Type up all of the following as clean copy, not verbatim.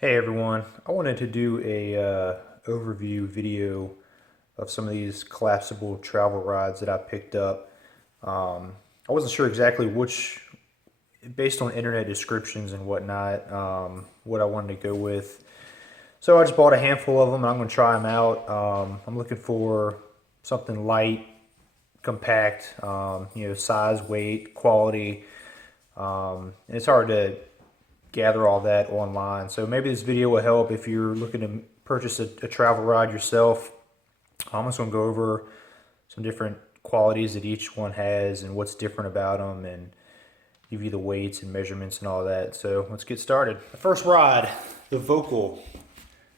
Hey everyone, I wanted to do a overview video of some of these collapsible travel rods that I picked up. I wasn't sure exactly which, based on internet descriptions and whatnot, what I wanted to go with. So I just bought a handful of them and I'm going to try them out. I'm looking for something light, compact, size, weight, quality. And it's hard to gather all that online. So maybe this video will help if you're looking to purchase a travel rod yourself. I'm just going to go over some different qualities that each one has and what's different about them and give you the weights and measurements and all that. So let's get started. The first rod, the Volkl.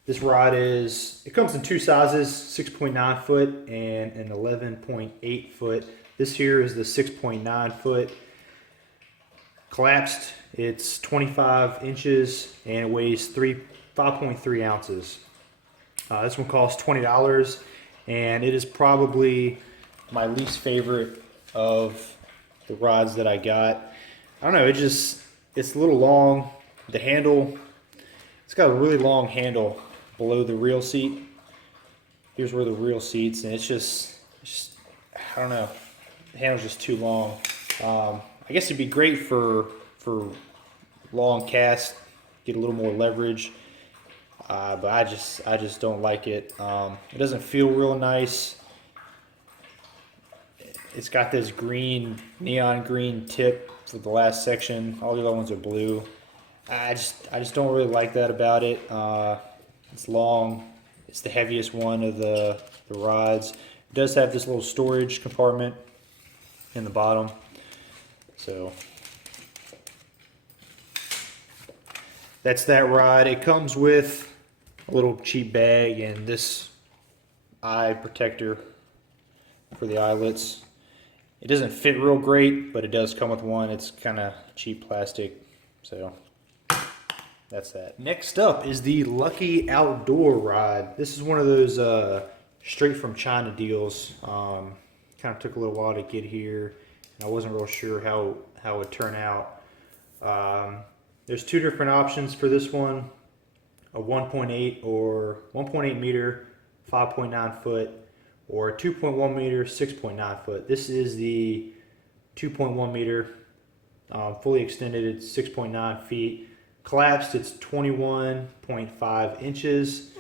This rod it comes in two sizes, 6.9 foot and an 11.8 foot. This here is the 6.9 foot. Collapsed, it's 25 inches and it weighs 5.3 ounces. This one costs $20 and it is probably my least favorite of the rods that I got. I don't know, it's a little long. The handle, it's got a really long handle below the reel seat. Here's where the reel seats, and it's just I don't know, the handle's just too long. I guess it'd be great for long casts, get a little more leverage, but I just don't like it. It doesn't feel real nice. It's got this green, neon green tip for the last section. All the other ones are blue. I just don't really like that about it. It's long. It's the heaviest one of the rods. It does have this little storage compartment in the bottom. So that's that rod. It comes with a little cheap bag and this eye protector for the eyelets. It doesn't fit real great, but it does come with one. It's kind of cheap plastic, so that's that. Next up is the Lucky Outdoor rod. This is one of those straight from China deals. Kind of took a little while to get here. I wasn't real sure how it would turn out. There's two different options for this one: a 1.8 or 1.8 meter, 5.9 foot, or a 2.1 meter, 6.9 foot. This is the 2.1 meter, fully extended. It's 6.9 feet. Collapsed, it's 21.5 inches,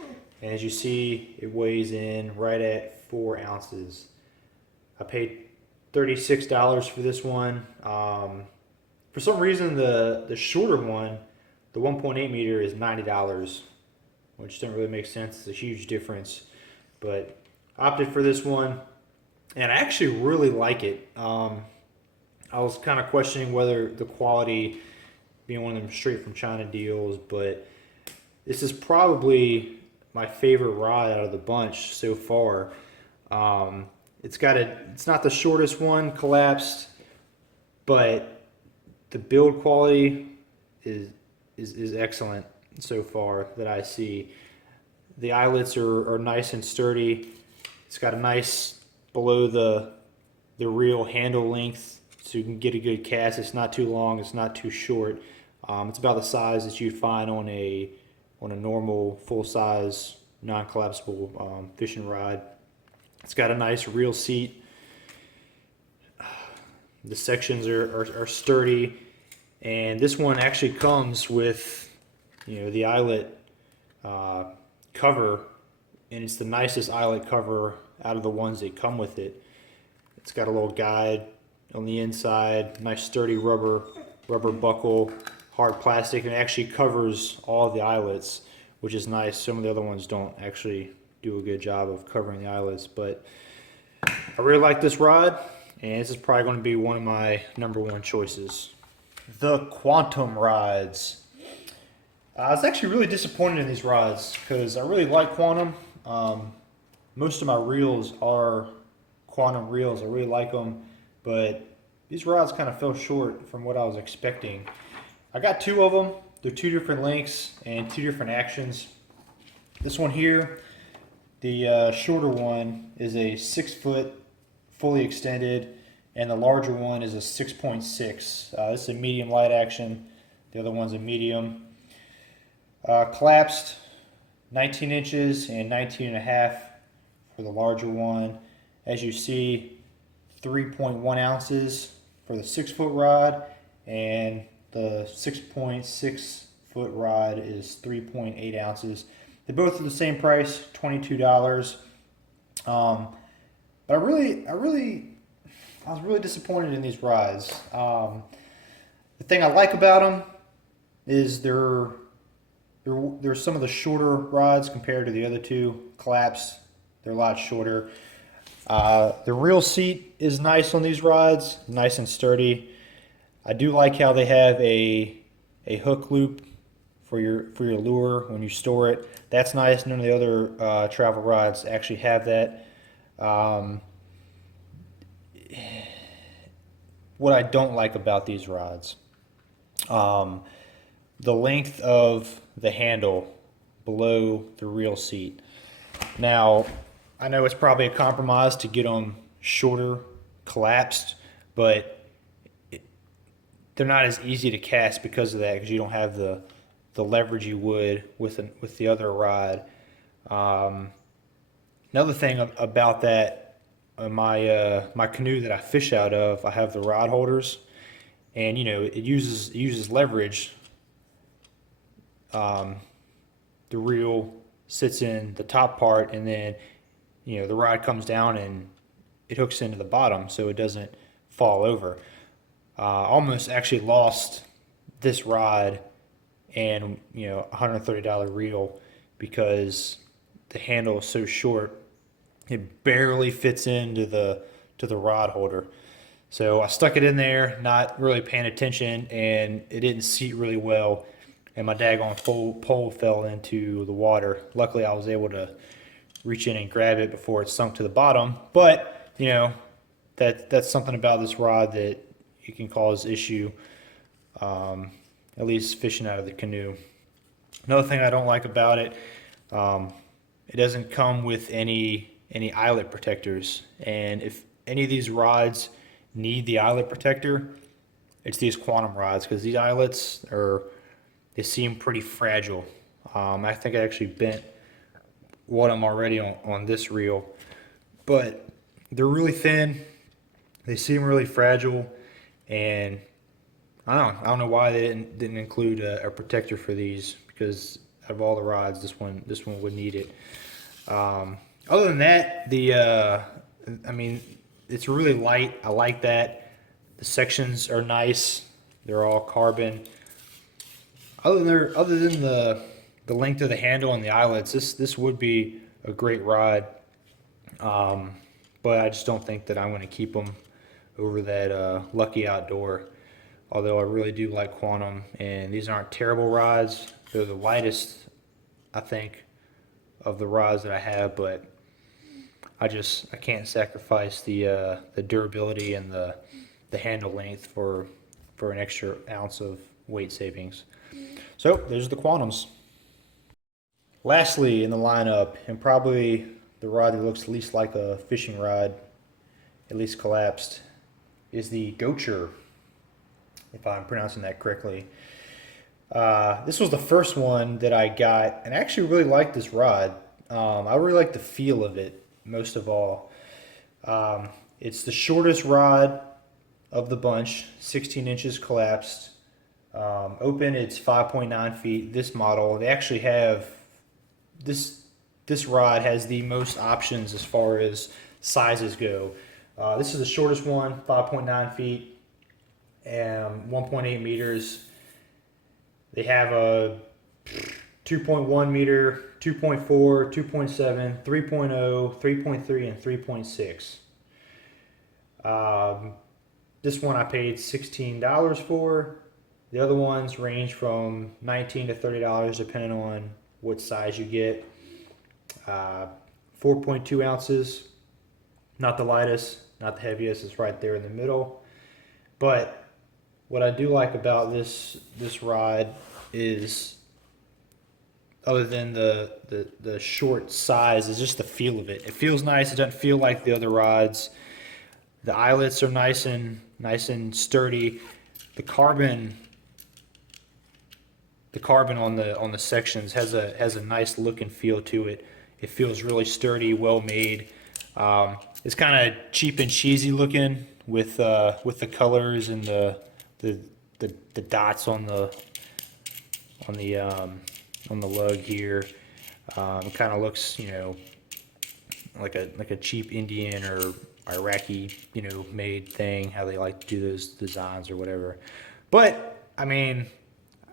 and as you see, it weighs in right at 4 ounces. I paid $36 for this one. For some reason, the shorter one, the 1.8 meter, is $90, which doesn't really make sense. It's a huge difference, but I opted for this one, and I actually really like it. I was kind of questioning whether the quality, being one of them straight from China deals, but this is probably my favorite rod out of the bunch so far. It's not the shortest one, collapsed, but the build quality is excellent so far that I see. The eyelets are nice and sturdy. It's got a nice below the reel handle length, so you can get a good cast. It's not too long, it's not too short. It's about the size that you'd find on a normal full-size non-collapsible fishing rod. It's got a nice reel seat. The sections are sturdy, and this one actually comes with, the eyelet cover, and it's the nicest eyelet cover out of the ones that come with it. It's got a little guide on the inside, nice sturdy rubber buckle, hard plastic, and it actually covers all of the eyelets, which is nice. Some of the other ones don't actually do a good job of covering the eyelets, but I really like this rod, and this is probably going to be one of my #1 choices. The Quantum rods. I was actually really disappointed in these rods because I really like Quantum. Most of my reels are Quantum reels. I really like them, but these rods kind of fell short from what I was expecting. I got two of them. They're two different lengths and two different actions. This one here, the shorter one, is a 6 foot fully extended, and the larger one is a 6.6. This is a medium light action. The other one's a medium. Collapsed 19 inches and 19 and a half for the larger one. As you see, 3.1 ounces for the 6-foot rod, and the 6.6 foot rod is 3.8 ounces. They both are the same price, $22. But I was really disappointed in these rods. The thing I like about them is they're some of the shorter rods compared to the other two. Collapsed, they're a lot shorter. The reel seat is nice on these rods, nice and sturdy. I do like how they have a hook loop for your lure when you store it. That's nice. None of the other travel rods actually have that. What I don't like about these rods, the length of the handle below the reel seat. Now, I know it's probably a compromise to get them shorter, collapsed, but they're not as easy to cast because of that, because you don't have the leverage you would with the other rod. Another thing about that, my canoe that I fish out of, I have the rod holders, and you know it uses leverage. The reel sits in the top part, and then the rod comes down and it hooks into the bottom so it doesn't fall over. Almost actually lost this rod and $130 reel because the handle is so short it barely fits into the rod holder. So I stuck it in there, not really paying attention, and it didn't seat really well, and my daggone pole fell into the water. Luckily I was able to reach in and grab it before it sunk to the bottom, but that's something about this rod that it can cause issue, at least fishing out of the canoe. Another thing I don't like about it, it doesn't come with any eyelet protectors, and if any of these rods need the eyelet protector, it's these Quantum rods, because these eyelets they seem pretty fragile. I think I actually bent one of them already on this reel, but they're really thin, they seem really fragile, and I don't know why they didn't include a protector for these, because out of all the rods, this one would need it. Other than that, it's really light. I like that. The sections are nice. They're all carbon. Other than the length of the handle and the eyelets, this would be a great rod. But I just don't think that I'm going to keep them over that Lucky Outdoor. Although I really do like Quantum, and these aren't terrible rods. They're the lightest, I think, of the rods that I have, but I can't sacrifice the durability and the handle length for an extra ounce of weight savings. So there's the Quantums. Lastly in the lineup, and probably the rod that looks least like a fishing rod, at least collapsed, is the Gotcher, if I'm pronouncing that correctly. This was the first one that I got, and I actually really like this rod. I really like the feel of it most of all. It's the shortest rod of the bunch, 16 inches collapsed. Open, it's 5.9 feet. This model, they actually have this rod has the most options as far as sizes go. This is the shortest one, 5.9 feet and 1.8 meters. They have a 2.1 meter, 2.4, 2.7, 3.0, 3.3, and 3.6. This one I paid $16 for. The other ones range from $19 to $30 depending on what size you get. 4.2 ounces, not the lightest, not the heaviest, it's right there in the middle. But what I do like about this rod is, other than the short size, is just the feel of it. It feels nice. It doesn't feel like the other rods. The eyelets are nice and sturdy. The carbon the carbon on the sections has a nice look and feel to it. It feels really sturdy, well made. It's kind of cheap and cheesy looking with the colors and the dots on the lug here. It kind of looks, you know, like a cheap Indian or Iraqi, you know, made thing. How they like to do those designs or whatever. But I mean,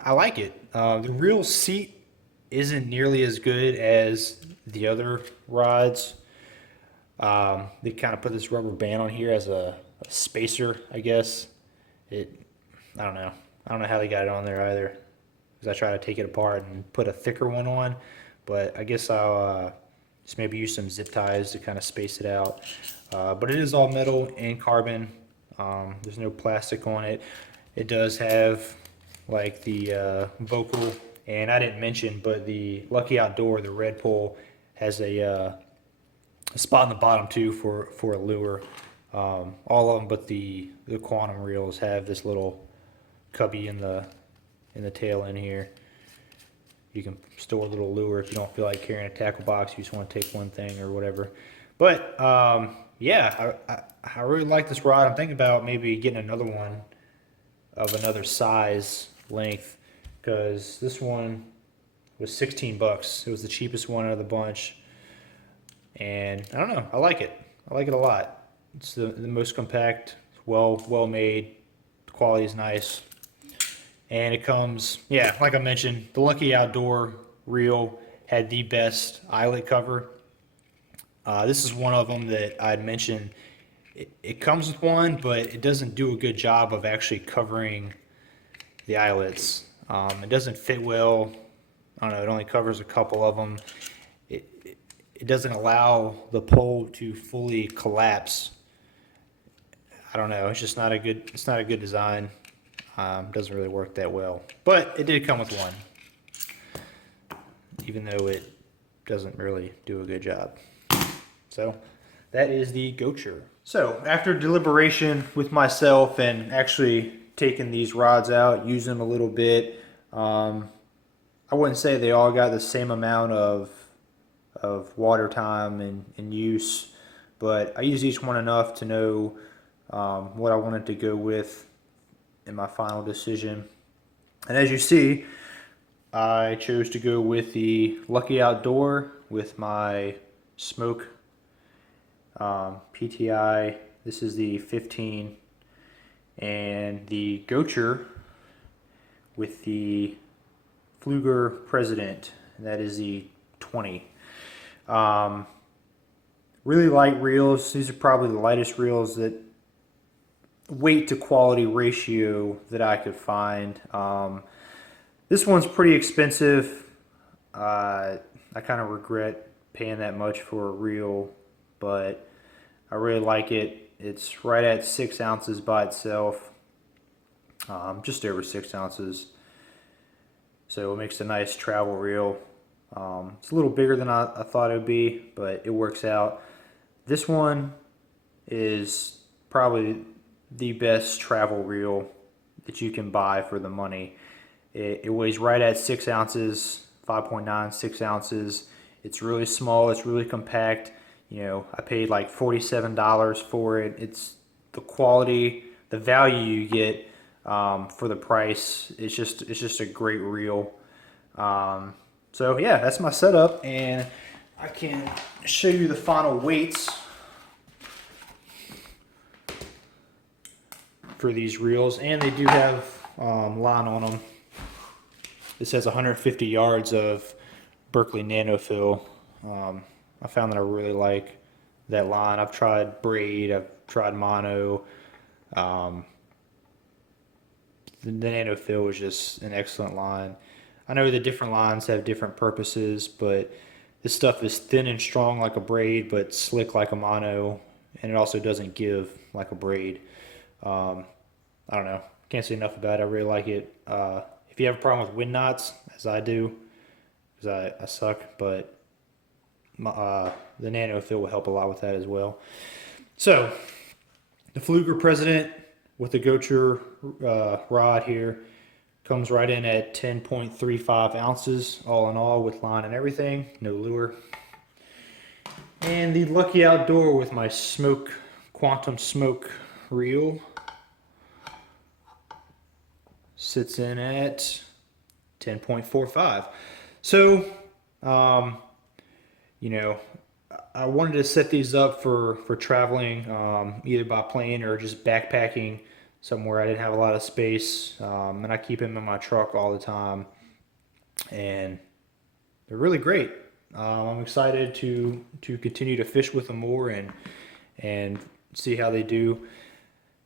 I like it. The real seat isn't nearly as good as the other rods. They kind of put this rubber band on here as a spacer, I guess. I don't know. I don't know how they got it on there either. Because I try to take it apart and put a thicker one on. But I guess I'll just maybe use some zip ties to kind of space it out. But it is all metal and carbon. There's no plastic on it. It does have like the Volkl, and I didn't mention, but the Lucky Outdoor, the red pole, has a spot on the bottom too for a lure. All of them but the Quantum reels have this little cubby in the tail end here. You can store a little lure if you don't feel like carrying a tackle box. You just want to take one thing or whatever. But yeah, I really like this rod. I'm thinking about maybe getting another one of another size length, because this one was 16 bucks. It was the cheapest one out of the bunch, and I don't know, I like it. I like it a lot. It's the most compact, well made. The quality is nice, and it comes, yeah, like I mentioned, the Lucky Outdoor reel had the best eyelet cover. This is one of them that I'd mentioned. It comes with one, but it doesn't do a good job of actually covering the eyelets. It doesn't fit well. I don't know, it only covers a couple of them. It doesn't allow the pole to fully collapse. I don't know, it's just not a good design. Doesn't really work that well. But it did come with one, even though it doesn't really do a good job. So that is the Gotcher. So after deliberation with myself and actually taking these rods out, using them a little bit, I wouldn't say they all got the same amount of water time and use, but I used each one enough to know what I wanted to go with in my final decision. And as you see, I chose to go with the Lucky Outdoor with my smoke PTI. This is the 15, and the Gotcher with the Pflueger President, and that is the 20. Really light reels. These are probably the lightest reels, that weight to quality ratio that I could find. This one's pretty expensive. I kind of regret paying that much for a reel, but I really like it. It's right at 6 ounces by itself, just over 6 ounces. So it makes a nice travel reel. It's a little bigger than I thought it would be, but it works out. This one is probably the best travel reel that you can buy for the money. It weighs right at 6 ounces, 5.9, 6 ounces. It's really small, it's really compact. You know, I paid like $47 for it. It's the quality, the value you get for the price. It's just a great reel. So yeah, that's my setup, and I can show you the final weights for these reels, and they do have line on them. It says 150 yards of Berkeley nanofill. I found that I really like that line. I've tried braid, I've tried mono. The nanofill is just an excellent line. I know the different lines have different purposes, but this stuff is thin and strong like a braid, but slick like a mono, and it also doesn't give like a braid. I don't know, can't say enough about it. I really like it. If you have a problem with wind knots, as I do, because I suck, but the nanofill will help a lot with that as well. So the Pflueger President with the Gotcher rod here Comes right in at 10.35 ounces all in all with line and everything, no lure. And the Lucky Outdoor with my Quantum Smoke reel sits in at 10.45. So, you know, I wanted to set these up for traveling, either by plane or just backpacking somewhere I didn't have a lot of space. And I keep them in my truck all the time, and they're really great. I'm excited to continue to fish with them more and see how they do.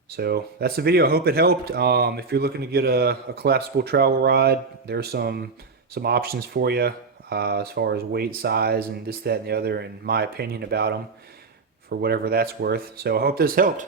So that's the video. I hope it helped. If you're looking to get a collapsible travel rod, there's some options for you as far as weight, size, and this, that, and the other, in my opinion about them, for whatever that's worth. So I hope this helped.